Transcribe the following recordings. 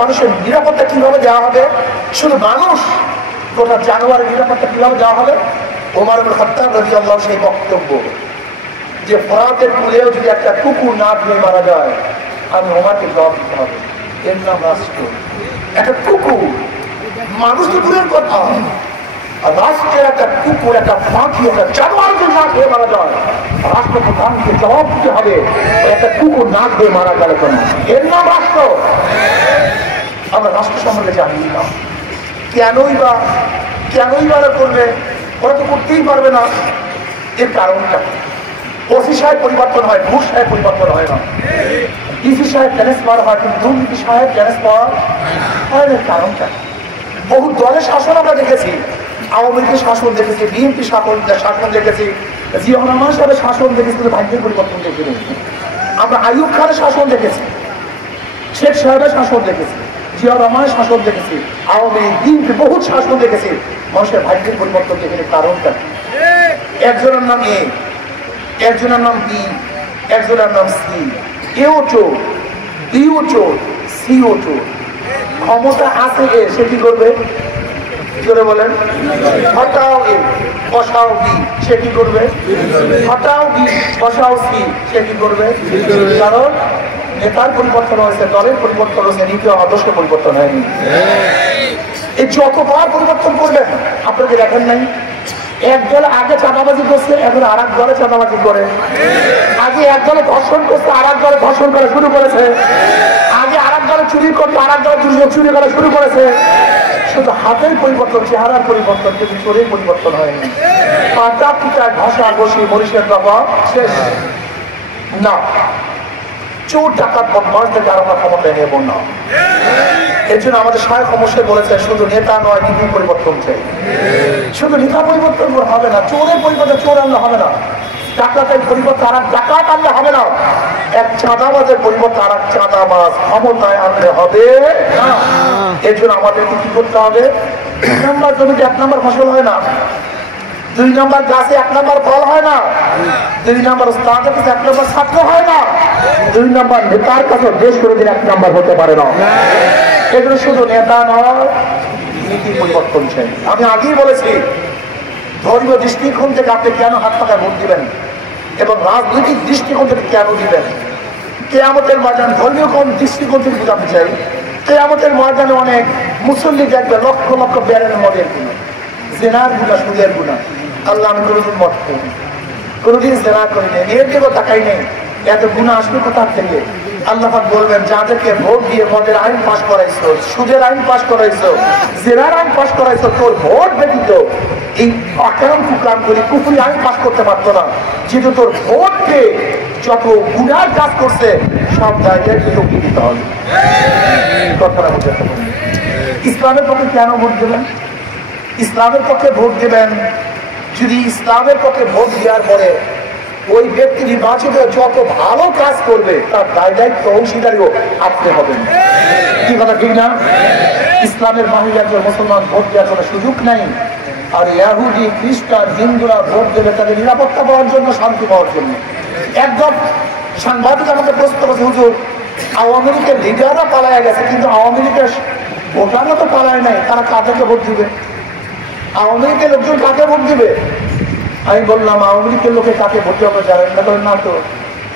মানুষের নিরাপত্তা কিভাবে দেওয়া হবে, শুধু মানুষ গোটা জানোয়ারের নিরাপত্তা কিভাবে দেওয়া হবে। ওমর ইবনে খাত্তাব রাদিয়াল্লাহু সেই বক্তব্য যে ফরাতের কূলেও যদি একটা কুকুর না ধুয়ে মারা যায়, আমি ওমরকে জবাব দিতে হবে, এর নাম রাষ্ট্র। একটা কুকুর, মানুষ তো দূরের কথা, রাষ্ট্রের একটা কুকুর, একটা পাখি, একটা জানোয়ার যদি না ধুয়ে মারা যায়, রাষ্ট্রপ্রধানকে জবাব দিতে হবে একটা কুকুর না ধুয়ে মারা গেল কেন, এর নাম রাষ্ট্র। আমরা রাষ্ট্র সম্পর্কে জানি না, কেনই বা করবে, ওরা তো করতেই পারবে না। এর কারণটা ওসি সাহেব পরিবর্তন হয়, ঘুষ সাহেব পরিবর্তন হয় না। ডিসি সাহেব ট্রান্সফার হয়, কিন্তু দুর্নীতি সাহেব ট্রান্সফার হয় না। কারণটা বহু দলের শাসন আমরা দেখেছি, আওয়ামী লীগের শাসন দেখেছি, বিএনপি শাসন দেখেছি, জিয়া রহমান সাহেবের শাসন দেখেছি, কিন্তু ভাগ্যের পরিবর্তন দেখে নিয়েছি। আমরা আইয়ুব খানের শাসন দেখেছি, শেখ সাহেবের শাসন দেখেছি, জিয়া রহমানের শাসন দেখেছি, আওয়ামী লীগ বিএনপি বহু শাসন দেখেছি, মানুষের ভাগ্যের পরিবর্তন দেখে। কারণটা একজনের নাম এ, একজনের নাম বি, একজনের নাম সি। এও চোর, বিও চোর, সিও চোর। ক্ষমতা আছে এ, সে কি করবে? করে বলেন, হটাও এ বসাও বি, সে কি করবে? হটাও বি বসাও সি, সে কি করবে? কারণ নেতার পরিবর্তন হয়েছে, দলের পরিবর্তন হয়েছে, নীতি আদর্শ পরিবর্তন হয়নি। এই যতবার পরিবর্তন করবেন, আপনাকে দেখেন নাই এক দল আগে চাঁদাবাজি করছে, এখন আর এক দলে চাঁদাবাজি করে। আগে এক দলে ধর্ষণ করছে, আর এক দলে ধর্ষণ করা শুরু করেছে। আগে আর এক দলে চুরি করতে, আর এক দলে চুরি করা শুরু করেছে। শুধু হাতের পরিবর্তন, চেহারার পরিবর্তন, কিন্তু চোরের পরিবর্তন হয়নি। পাটা পিটায় ঘষা ঘষি মরিষের বাবা শেষ না। চোর ডাকাত বদমাশদেরকে আর আমরা ক্ষমতায় নেব না। এর জন্য আমাদের শায়খ মুর্শিদ বলেছে, শুধু নেতা নয়, নীতি পরিবর্তন চাই। শুধু নেতা পরিবর্তন হবে না, চোরের পরিবর্তন চোর আনলে হবে না, ডাকাতের পরিবর্তন আর এক ডাকাত আনলে হবে না, এক চাঁদাবাজের পরিবর্তন আর এক চাঁদাবাজ ক্ষমতায় আনলে হবে না। এর জন্য আমাদেরকে কি করতে হবে? 2 নম্বর জমিতে 1 নম্বর ফসল হয় না, 2 নম্বর গাছে 1 নম্বর ফল হয় না, 2 নম্বর উস্তাদের কাছে 1 নম্বর ছাত্র হয় না, 2 নম্বর নেতার কাছে দেশ করে দিন 1 নম্বর হতে পারে না। এগুলো শুধু নেতা নয়, নীতি পরিবর্তন চাই। আমি আগেই বলেছি, ধর্মীয় দৃষ্টিকোণ থেকে আপনি কেন হাত পাকায় ভোট দিবেন এবং রাজনৈতিক দৃষ্টিকোণ থেকে কেন দিবেন। কিয়ামতের ময়দান ধর্মীয় কোন দৃষ্টিকোণ থেকে বুঝাতে চাই, কিয়ামতের ময়দানে অনেক মুসল্লি দেখবে লক্ষ লক্ষ বেড়ের মদের গুণা, জেনার গুণা, সুদের গুণা। আল্লাহ আমি কোনোদিন মদ করি, কোনোদিন জেনা করি নেই, এর দিকেও তাকাই নেই, এত গুণা আসবে কোথার থেকে? আল্লাহ পাক বলবেন, যাদেরকে ভোট দিয়ে মদের আইন পাস করাইছো, সুদের আইন পাস করাইছো, জেনার আইন পাস করাইছো, তোর ভোট ব্যতীত এই আকাম কুকাম করে কুফরি আইন পাস করতে পারতো না। যেহেতু তোর ভোটকে যত গুনার কাজ করছে সব জায়গায় যোগ দিতে হবে। কথাটা বুঝতে হবে। ইসলামের পক্ষে কেন ভোট দেবেন? ইসলামের পক্ষে ভোট দেবেন যদি ইসলামের পক্ষে ভোট দেওয়ার পরে ওই ব্যক্তি নির্বাচিত যত ভালো কাজ করবে তার দায় দায়িত্ব অংশীদারিও আপনি হবেন। কি কথা ঠিক না? ইসলামের বাহিরে একজন মুসলমান ভোট দেওয়ার কোনো সুযোগ নাই, আর ইহুদি খ্রিস্টান হিন্দুরা ভোট দেবে তাদের নিরাপত্তা পাওয়ার জন্য, শান্তি পাওয়ার জন্য। একদম সাংবাদিক আমাকে প্রশ্ন করছে, হুজুর আওয়ামী লীগের লিডাররা পালায় গেছে, কিন্তু আওয়ামী লীগের ভোটাররা তো পালায় নাই, তারা কাদেরকে ভোট দিবে? আওয়ামী লীগের লোকজন কাকে ভোট দিবে? আমি বললাম, আওয়ামী লীগের লোকে কাকে ভোট দেবে জানেন না? না তো।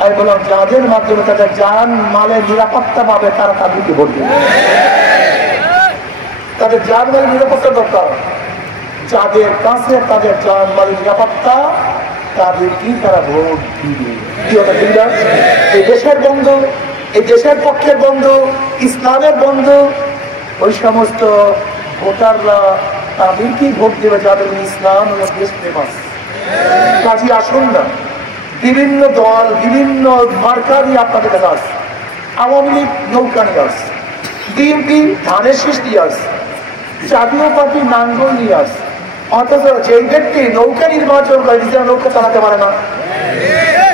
আমি বললাম, যাদের মাধ্যমে তাদের জান মালের নিরাপত্তা পাবে তারা তাদেরকে ভোট দেবে। তাদের জান মালের নিরাপত্তা দরকার, যাদের কাছে তাদের জান মালের নিরাপত্তা তাদেরকেই তারা ভোট দিবে। কি কথা ঠিক না? এই দেশের বন্ধু, এই দেশের পক্ষের বন্ধু, ইসলামের বন্ধু, ওই সমস্ত ভোটাররা তাদেরকেই ভোট দেবে যাদের ইসলাম ও দেশ প্রেম আছে। কাজী আসুন না, বিভিন্ন দল বিভিন্ন মার্কা নিয়ে আপনাদের কাছে আসছে। আওয়ামী লীগ নৌকা নিয়ে আসছে, বিএনপি ধানের শীষ নিয়ে আসছে, জাতীয় পার্টি নাঙ্গল নিয়ে আসছে। অথচ যেই ব্যক্তি নৌকা নির্বাচন করে নিজেরা নৌকা চালাতে পারে না,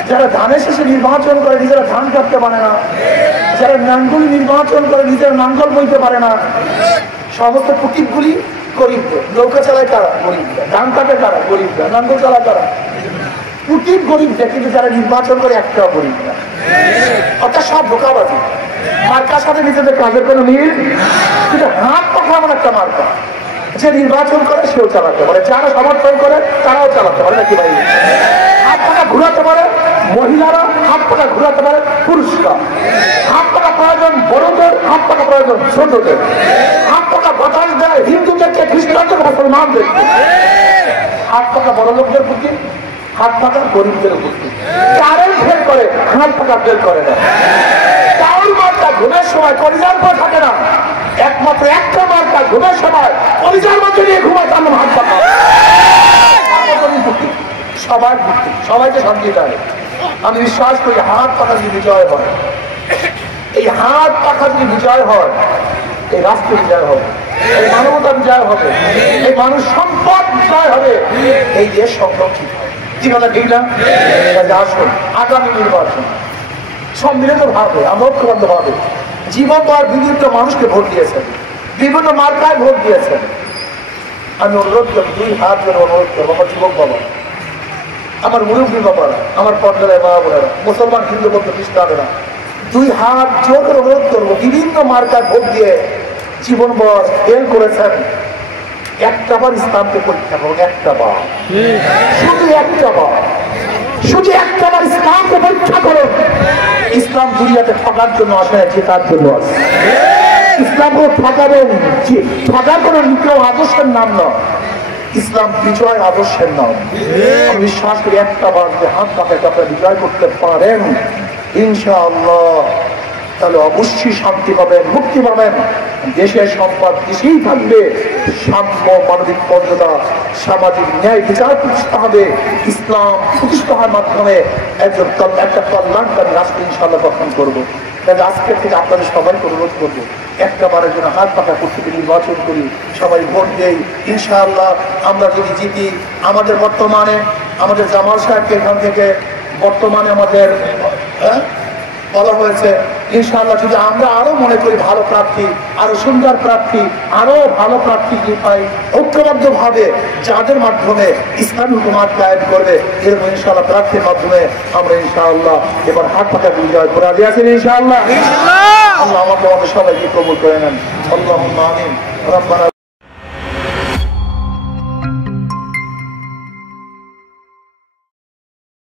যারা ধানের শীষে নির্বাচন করে নিজেরা ধান কাটতে পারে না, যারা নাঙ্গল নির্বাচন করে নিজেরা নাঙ্গল বইতে পারে না, সমস্ত প্রতীকগুলি গরিবদের। নৌকা চালায় তারা গরিবরা, ধান কাটে তারা গরিবরা, নাঙ্গল চালায় তারা প্রতীক গরিবদের, কিন্তু যারা নির্বাচন করে একটাও গরিবরা। অর্থাৎ সব ধোঁকাবাজি। মার্কার সাথে নিজেদের কাজের কোনো মিল, কিন্তু হাত পাখা এমন একটা মার্কা যে নির্বাচন করে সেও চালাতে পারে, যারা সমর্থন করে তারাও চালাতে পারে নাকি ভাই? হাত পাখা ঘুরাতে পারে মহিলারা, হাত পাখা ঘুরাতে পারে পুরুষরা। হাত পাখা প্রয়োজন বড়দের, হাত পাখা প্রয়োজন ছোটদের। হাত পাখা বাতাস দেয় হিন্দুদেরকে, খ্রিস্টানদের, মুসলমানদেরকে। হাত পাখা বড় লোকদের প্রতি, হাত পাখা গরিবদের প্রতি। কারেন্ট ফেল করে, হাত পাখা ফেল করে না। কারোর মার্কা ঘুমের সময় কলিজার পর থাকে না, একমাত্র একটা মার্কা ঘুমের সময় কলিজার মধ্যে নিয়ে ঘুমায়, তার নাম হাত পাখা। সবার মুক্তি, সবাইকে শান্তি দেয়। আমি বিশ্বাস করি হাত পাখা যদি বিজয় হয়, এই হাত পাখা যদি বিজয় হয়, এই রাষ্ট্র বিজয় হবে, এই মানবতা বিজয় হবে, এই মানুষ সম্পদ বিজয় হবে, এই দেশ সংরক্ষিত হবে। ঠিক আছে, ঠিক না? আসুন আগামী নির্বাচন সম্মিলিত ভাবে, আমরা ঐক্যবদ্ধ ভাবে জীবন দেওয়ার বিভিন্ন মানুষকে ভোট দিয়েছেন, বিভিন্ন মার্কায় ভোট দিয়েছেন। আমি অনুরোধ করি, দুই হাত ধরে অনুরোধ করবো আমার যুবক বাবা, আমার মুরব্বী বাবারা, আমার পর্দায় বাবা বোনেরা, মুসলমান, হিন্দু, বৌদ্ধ, খ্রিস্টানেরা, দুই হাত জোর করে অনুরোধ করবো, বিভিন্ন মার্কায় ভোট দিয়ে জীবন বর ফেল করেছেন, একটা বার ইসলামকে পরীক্ষা করুন, একটা বার, শুধু একটা বার, শুধু একটা বার ইসলামকে পরীক্ষা করুন। ইসলাম দুনিয়াতে ঠকার জন্য আসে না, জেতার জন্য আসে। ইসলাম কোনো ঠকাবেন, ঠকার কোনো নিত্য আদর্শের নাম নয়, ইসলাম বিজয় আদর্শের নাম। আমি বিশ্বাস করি একটা বার যে হাত পাখাকে আপনারা বিজয় করতে পারেন ইনশাআল্লাহ, তাহলে অবশ্যই শান্তি পাবেন, মুক্তি পাবেন, দেশের সম্পদ দেশেই থাকবে, সাম্য, মানবিক মর্যাদা, সামাজিক ন্যায় বিচার প্রতিষ্ঠা হবে, ইসলাম প্রতিষ্ঠা হওয়ার মাধ্যমে একটা কল্যাণকারী রাষ্ট্র ইনশাআল্লাহ গঠন করবো। তাহলে আজকের থেকে আপনাদের সবাইকে অনুরোধ করবো, একটা বারের জন্য হাত পাখা প্রত্যেকে নির্বাচন করি, সবাই ভোট দেই ইনশাআল্লাহ। আমরা যদি জিতি, আমাদের বর্তমানে আমাদের জামাল সাহেবকে এখান থেকে বর্তমানে আমাদের বলা হয়েছে ইনশাআল্লাহ, যদি আমরা আরো মনে করি ভালো প্রার্থী, আরো সুন্দর প্রার্থী, আরো ভালো প্রার্থী যদি পাই, ঐক্যবদ্ধ ভাবে যাদের মাধ্যমে ইসলামী হুকুমাত কায়েম করবে, এরকম ইনশাআল্লাহ প্রার্থীর মাধ্যমে আমরা ইনশাআল্লাহ এবার হাত পাখা বিজয় করে রাজি আছেন ইনশাআল্লাহ। আল্লাহ আমাকে আমাদের সবাইকে কবুল করে নেন। আল্লাহুম্মা আমিন। রব্বানা